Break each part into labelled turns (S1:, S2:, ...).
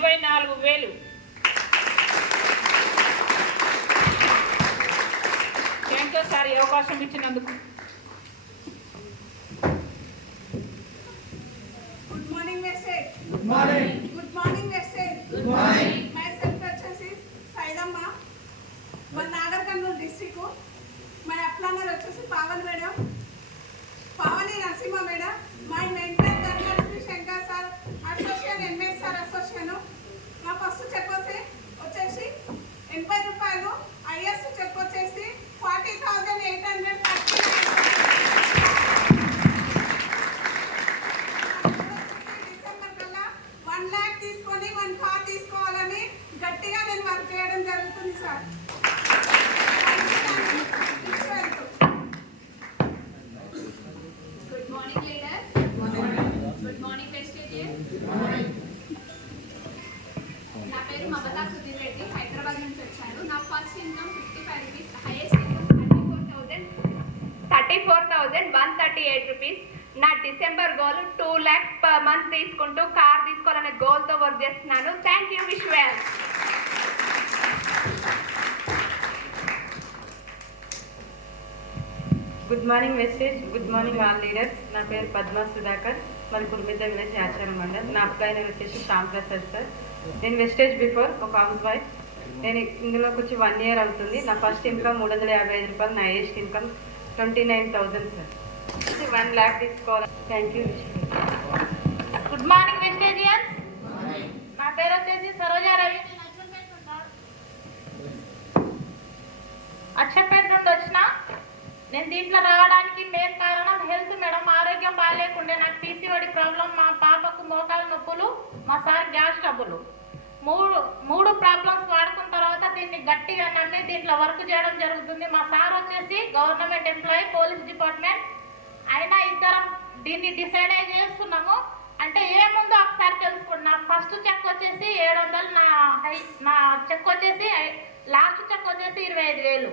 S1: ఇరవై నాలుగు వేలు. థ్యాంక్ సార్ ఈ అవకాశం ఇచ్చినందుకు.
S2: Good morning message
S3: good morning
S2: good morning message
S3: good morning
S2: myself వచ్చేసి సైదమ్మ మన నాగర్ కర్నూలు డిస్టిక్ మన అప్లానర్ వచ్చేసి Pavan madam Pavani Narasimha madam my mentor Dharmalakshmi Shankar sir association MS sir association నా ఫస్ట్ చెక్ వచ్చి వచ్చేసి ఎనభై రూపాయలు హైయెస్ట్ చెక్ వచ్చేసి forty thousand eight hundred thirty December కల్లా వన్ ల్యాక్ తీసుకొని వన్ కార్ తీసుకోవాలని గట్టిగా నేను వర్క్ చేయడం జరుగుతుంది sir
S4: good morning leader good morning vegetarian నా పేరు మమతా సుధీర్ రెడ్డి హైదరాబాద్ నుంచి వచ్చాను నా first income fifty five rupees highest income thirty four thousand thirty four thousand one thirty eight rupees నా December goal two lakhs per month తీసుకుంటూ car తీసుకోవాలనే గోల్తో work చేస్తున్నాను. Thank you wish well
S5: good morning Vestige good morning all leaders నా పేరు పద్మా సుధాకర్. మరి కుర్మిత village ఆచార్య మండల్. నా upliner వచ్చేసి శ్యామ్ ప్రసాద్ సార్. నేను వెస్టేజ్ బిఫోర్ ఒక హౌస్ వైఫ్ నేను ఇందులోకి వచ్చి వన్ ఇయర్ అవుతుంది. నా ఫస్ట్ ఇన్కమ్ మూడు వందల యాభై ఐదు రూపాయలు నా age income twenty nine thousand sir. One lakh తీసుకోవాలి. Thank you
S1: good morning vegetarians నా పేరు వచ్చేసి సరోజా రవి. నేను నుండి వచ్చిన నేను దీంట్లో రావడానికి మెయిన్ కారణం హెల్త్ మేడం. ఆరోగ్యం బాగాలేకుండే నాకు పీసీఓడి ప్రాబ్లం మా పాపకు మోకాల నొప్పులు మా సార్ గ్యాస్ ట్రబుల్. మూడు మూడు ప్రాబ్లమ్స్ వాడుకున్న తర్వాత దీన్ని గట్టిగా నమ్మి దీంట్లో వర్క్ చేయడం జరుగుతుంది. మా సార్ వచ్చేసి గవర్నమెంట్ ఎంప్లాయీ పోలీస్ డిపార్ట్మెంట్ అయినా ఇద్దరం దీన్ని డిసైడ్ అయి చేస్తున్నాము. అంటే ఏముందో ఒకసారి తెలుసుకోండి. నా ఫస్ట్ చెక్ వచ్చేసి ఏడు వందలు నా హై నా చెక్ వచ్చేసి లాస్ట్ చెక్ వచ్చేసి ఇరవై ఐదు వేలు.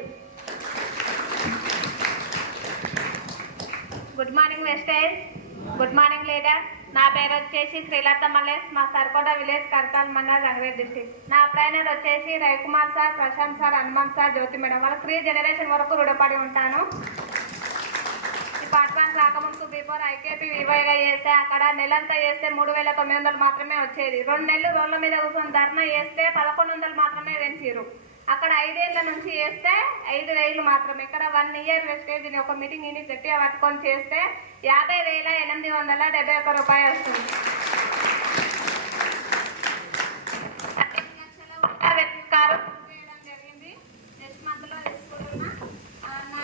S4: Good morning Vestige good morning leader. నా పేరు వచ్చేసి శ్రీలత మల్లేష్. మా సర్కోట విలేజ్ కర్తాల్ మండల్ రంగారెడ్డి డిస్టిక్ నా ప్రైనర్ వచ్చేసి Ravikumar sir Prashant sir Hanuman sir Jyothi madam. వాళ్ళ త్రీ జనరేషన్ వరకు రుణపడి ఉంటాను. బిఫోర్ వివైగా చేస్తే అక్కడ నెలంతా చేస్తే మూడు వేల తొమ్మిది వందలు మాత్రమే వచ్చేది. రెండు నెలలు రోడ్ల మీద కూర్చొని ధర్నా చేస్తే పదకొండు వందలు మాత్రమే పెంచారు అక్కడ ఐదేళ్ళ నుంచి చేస్తే ఐదు వేలు మాత్రమే. ఇక్కడ వన్ ఇయర్ వెస్టేజ్ని ఒక మీటింగ్ ఇన్ని గట్టిగా పట్టుకొని చేస్తే యాభై వేల ఎనిమిది వందల డెబ్బై ఒక్క రూపాయలు వస్తుంది కారు చేయడం జరిగింది నెక్స్ట్ మంత్లో తీసుకుంటున్నా ఆ, నా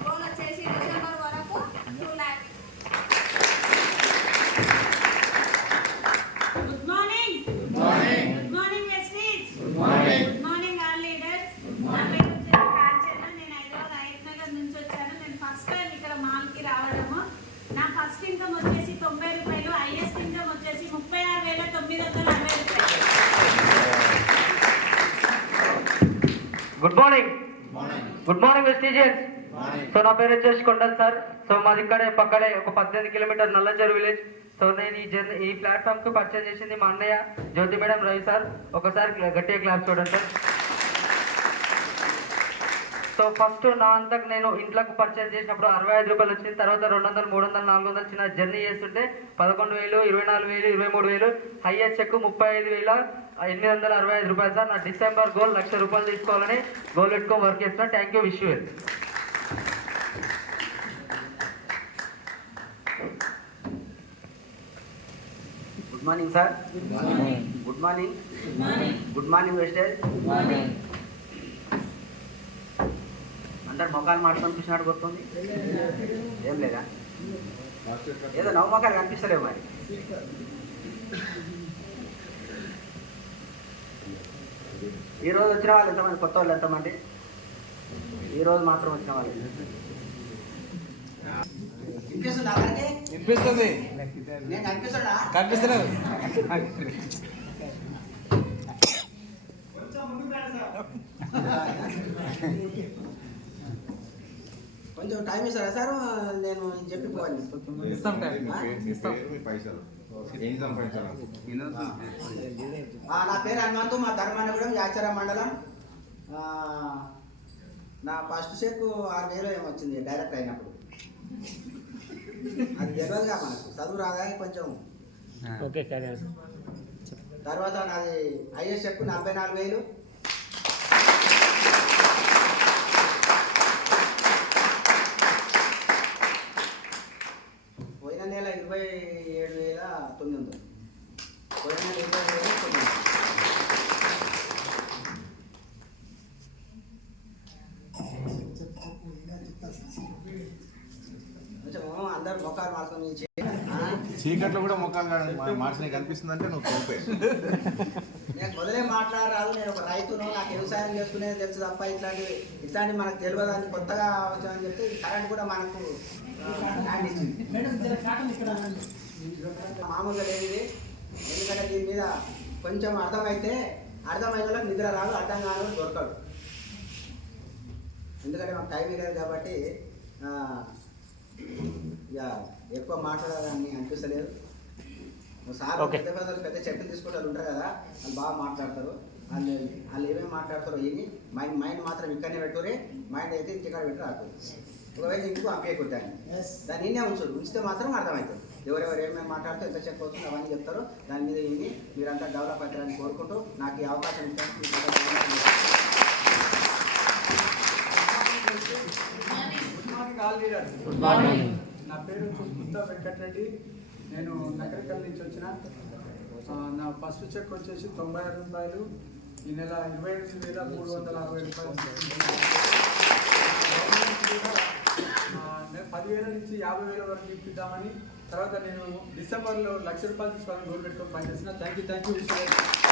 S4: గోల్ వచ్చేసి డిసెంబర్ వరకు two lakhs
S2: good morning
S3: good morning
S2: good morning Vestige
S3: good morning
S2: good morning all leaders నా పేరు వచ్చేసి కాంచన నేను హైదరాబాద్ హయత్ నగర్ నుంచి వచ్చాను నేను ఫస్ట్ టైం ఇక్కడ మాల్కి రావడము నా ఫస్ట్ ఇన్కమ్ వచ్చేసి తొంభై రూపాయలు హైయెస్ట్ ఇన్కమ్ వచ్చేసి ముప్పై ఆరు వేల తొమ్మిది వందల అరవై రూపాయలు
S6: good morning. Good morning Vestigians so నా పేరు వచ్చేసి కొండల్ సార్. సో మాది ఇక్కడే పక్కనే ఒక పద్దెనిమిది కిలోమీటర్ నల్లచెరు విలేజ్. సో నేను ఈ జర్నీ ఈ ప్లాట్ఫామ్కు పర్చేజ్ చేసింది మా అన్నయ్య జ్యోతి మేడం రవి సార్. ఒకసారి గట్టిగా క్లాస్ చూడండి సార్. సో ఫస్ట్ నా అంతకు నేను ఇంట్లోకి పర్చేజ్ చేసినప్పుడు అరవై ఐదు రూపాయలు వచ్చింది తర్వాత రెండు వందలు మూడు వందలు నాలుగు వందలు చిన్న జర్నీ చేస్తుంటే పదకొండు వేలు ఇరవై నాలుగు వేలు ఇరవై మూడు వేలు హైయెస్ట్ చెక్ ముప్పై ఐదు వేల ఎనిమిది వందల అరవై ఐదు రూపాయలు. సార్ నా డిసెంబర్ గోల్ లక్ష రూపాయలు తీసుకోవాలని గోల్ పెట్టుకొని వర్క్ చేస్తున్నా. Thank you wish you
S7: good morning sir
S3: good morning
S7: good morning good morning Vestige అందరు మొఖాలు మాట్లాడుకొని చూసినట్టు గుర్తుంది ఏం లేదా? ఏదో నవ్వు మొఖాలు కనిపిస్తలేవు మరి. ఈ రోజు వచ్చిన వాళ్ళు ఎంతమంది? కొత్త వాళ్ళు ఎంతమంది? ఈ రోజు మాత్రం వచ్చిన వాళ్ళు. వినిపిస్తుందా అందరికీ?
S8: వినిపిస్తుంది.
S7: నేను కనిపిస్తున్నా
S8: కనిపిస్తలేదు.
S7: కొంచెం టైం ఇస్తారా సార్? నేను చెప్పిపోవాలి
S8: ఇస్తాం టైం
S9: పైసలు
S7: నా పేరు హనుమంతు మా ధర్మానగూడెం యాచార మండలం. నా ఫస్ట్ చెక్ ఆరు వేలు ఏమో వచ్చింది డైరెక్ట్ అయినప్పుడు. అది తెలియదుగా మనకు. చదువు రాగా కొంచెం.
S3: ఓకే సరే.
S7: తర్వాత నాది ఐఎస్ చెక్ నలభై నాలుగు వేలు పోయిన నెల ఇరవై ఏడు వేల తొమ్మిది వందలు పోయిన నెల ఇరవై ఏడు వేల తొమ్మిది వందలు కొంచెం అందరు మార్చుకొని?
S8: చీకట్లో కూడా మొక్కలు మార్చిన కనిపిస్తుందంటే నువ్వు తోపే
S7: నేను మొదలే మాట్లాడరాదు నేను ఒక రైతును నాకు వ్యవసాయం చేసుకునేది తెలుసు తప్ప ఇట్లాంటి ఇట్లాంటి మనకు తెలియదు అని కొత్తగా వచ్చామని చెప్తే ఈ కరెంట్ కూడా మనకు మామూలుగా లేదు ఇది ఎందుకంటే దీని మీద కొంచెం అర్థమైతే అర్థమైన వాళ్ళకి నిద్ర రాదు అర్థం వాడు దొరకడు ఎందుకంటే మాకు టైం లేదు కాబట్టి ఇక ఎక్కువ మాట్లాడాలని అనిపిస్తలేదు. సార్. పెద్ద పెద్ద పెద్ద చెట్లు తీసుకుంటే వాళ్ళు ఉంటారు కదా వాళ్ళు బాగా మాట్లాడతారు. వాళ్ళు వాళ్ళు ఏమేమి మాట్లాడతారో ఇవి మైండ్ మైండ్ మాత్రం ఇక్కడనే పెట్టుకుని మైండ్ అయితే ఇంటికాడ పెట్టి రాదు ఒకవేళ ఇంటికి పంపేయకూడదాన్ని దాన్ని నిన్నే ఉంచు ఉంచితే మాత్రం అర్థమవుతుంది ఎవరెవరు ఏమేమి మాట్లాడితే ఎంత చెక్ అవుతుంది అవన్నీ చెప్తారు. దాని మీద ఇన్ని మీరంతా డెవలప్ అవుతారని కోరుకుంటూ నాకు ఈ అవకాశం.
S9: గుడ్ మార్నింగ్ నా పేరు గుత్తా వెంకటరెడ్డి. నేను నగరికల్ నుంచి వచ్చిన. నా ఫస్ట్ చెక్ వచ్చేసి తొంభై ఆరు రూపాయలు. ఈ నెల ఇరవై ఎనిమిది వేల మూడు వందల అరవై రూపాయలు. పదివేల నుంచి యాభై వేల వరకు ఇప్పిద్దామని తర్వాత నేను డిసెంబర్లో లక్ష రూపాయలు తీసుకోవాలని గోల్ పెట్టుకొని పనిచేసిన థ్యాంక్ యూ థ్యాంక్ యూ